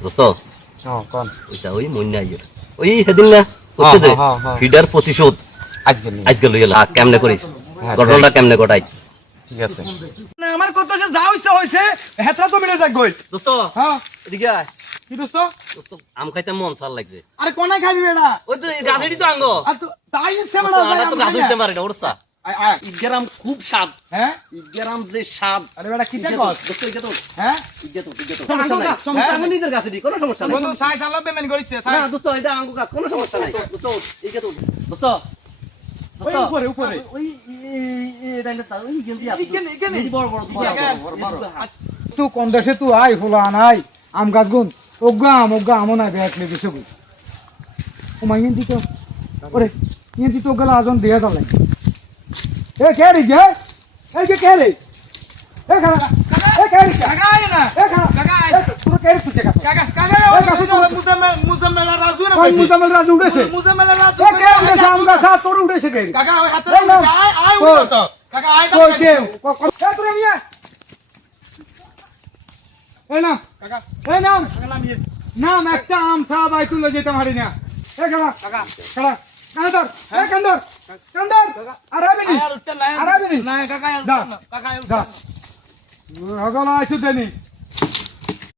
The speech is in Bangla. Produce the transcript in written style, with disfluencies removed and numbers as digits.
দোস্ত কোন ওইটা ওই মন্যা আইয়ের ওই সেদিন না হচ্ছে যে ফিডার প্রতিশোধ আজকে লইয়া কেমনে করিস ঘটনাটা কেমনে ঘটাই ঠিক আছে না আমার কত সে যা হইছে হইছে হেতরা তো মিলে যাক গই দোস্ত হ্যাঁ এদিকে আয় কি দোস্ত দোস্ত আম খাইতে মন চাল লাগছে আরে কোনায় খাবি বেটা ওই তো গাছেরই তো আঙ্গ আর তো তাই নিছে দোস্ত, বেটা আমরা তো গাছ উঠতে পারি না ওরসা আয় আয় ইগেরাম খুব স্বাদ হ্যাঁ ইগেরাম যে স্বাদ আরে বেটা কি ইজ্জত, কর দোস্ত ইজ্জত, হ্যাঁ ইজ্জত, ইজ্জত। আঙ্গ সমস্যা নাই। গাছ, সমস্যা হ্যাঁ, আমি নাই। নিজের গাছেরই, কোনো সমস্যা নাই। বন্ধু সাই চালা পেমেন্ট করিছে না, দোস্ত, এটা আঙ্গ গাছ, কোনো সমস্যা নাই। দোস্ত, ইজ্জত, দোস্ত, ওই দোস্ত, উপরে উপরে ওই, এটা একটা তার, ওই জলদি আসো। এখানে। এই যে বড়, বড়, বড়, বড়, বড়, বড়। তু কোন দেশে তু আই ফুলা নাই আম গাছ গুন ওগা আমো নাই বেয়াকলে দিছে গু ও মাইন দিতো ওরে ইন দিতো গলা আজন দেয়া দালাই এ কে রে গে এ কে রে এ খালা এ কে রে কাকা আয় না এ খালা কাকা আয় তুই কে রে তুই কাকা কাকা ওই মুজাম্মেল রাজু না কোন মুজামল রাজু উড়েছে মুজাম্মেল রাজু এ কে উড়েছে আম গাছ তোর উড়েছে কে কাকা ওই হাতে আয় আয় উঠো তো কাকা আয় কই কে এ তুই মিয়া এ না কাকা এ নাম কাকা নামিয়ে নাম একটা আম সাহেব আই তুলে যেতে পারি না এ খালা কাকা খালা কান্দর এ কান্দর কান্দর আরাবিনি আর উঠতে নাই আরাবিনি না কাকা দা। কাকা দা হগলা আইছু দেনি